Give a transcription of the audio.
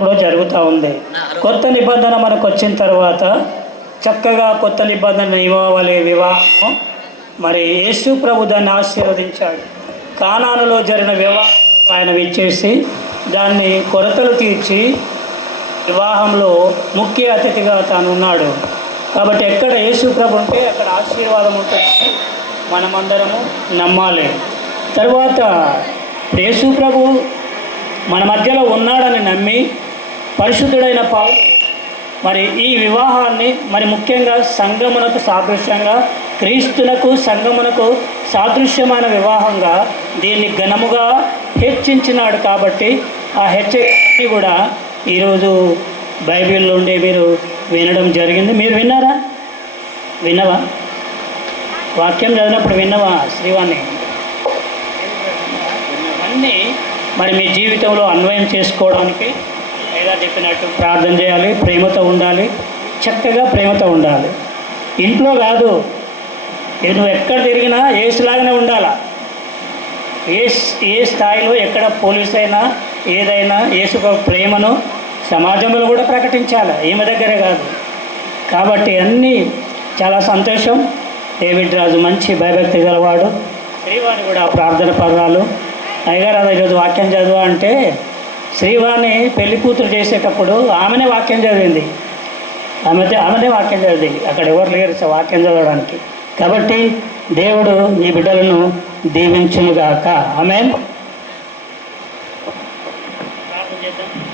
ఎప్పుడో జరుగుతూ ఉంది. కొత్త నిబంధన మనకు వచ్చిన తర్వాత చక్కగా కొత్త నిబంధన నియమావళి వివాహం మరి యేసు ప్రభు దాన్ని ఆశీర్వదించాడు. కానానులో జరిగిన వివాహం ఆయన విచ్చేసి దాన్ని కొరతలు తీర్చి వివాహంలో ముఖ్య అతిథిగా తాను ఉన్నాడు. కాబట్టి ఎక్కడ యేసు ప్రభు ఉంటే అక్కడ ఆశీర్వాదం ఉంటుంది, మనమందరము నమ్మాలి. తర్వాత యేసు ప్రభు మన మధ్యలో ఉన్నాడని నమ్మి పరిశుద్ధుడైన పౌలు మరి ఈ వివాహాన్ని మరి ముఖ్యంగా సంఘమునకు సాదృశ్యంగా, క్రీస్తునకు సంఘమునకు సాదృశ్యమైన వివాహంగా దీన్ని ఘనముగా హెచ్చించినాడు. కాబట్టి ఆ హెచ్చరికని కూడా ఈరోజు బైబిల్లో ఉండి మీరు వినడం జరిగింది. మీరు విన్నారా? విన్నవా? వాక్యం చదివినప్పుడు విన్నవా శ్రీవాణి? అన్నీ మరి మీ జీవితంలో అన్వయం చేసుకోవడానికి లేదా చెప్పినట్టు ప్రార్థన చేయాలి, ప్రేమతో ఉండాలి, చక్కగా ప్రేమతో ఉండాలి. ఇంట్లో కాదు, నువ్వు ఎక్కడ తిరిగినా ఏసులాగానే ఉండాలా. ఏ స్థాయిలో ఎక్కడ పోలీస్ అయినా ఏదైనా యేసు ప్రేమను సమాజంలో కూడా ప్రకటించాలి, ఈమె దగ్గరే కాదు. కాబట్టి అన్నీ చాలా సంతోషం. డేవిడ్ రాజు మంచి భయభక్తి గలవాడు, శ్రీవాణి కూడా ప్రార్థన పర్వాలు. అయ్యగారు అది ఈరోజు వాక్యం చదువు అంటే శ్రీవాణి పెళ్లి కూతురు చేసేటప్పుడు ఆమెనే వాక్యం చదివింది, ఆమెనే వాక్యం చదివింది. అక్కడ ఎవరు లేరు వాక్యం చదవడానికి. కాబట్టి దేవుడు ఈ బిడ్డలను దీవించునుగాక. ఆమేన్.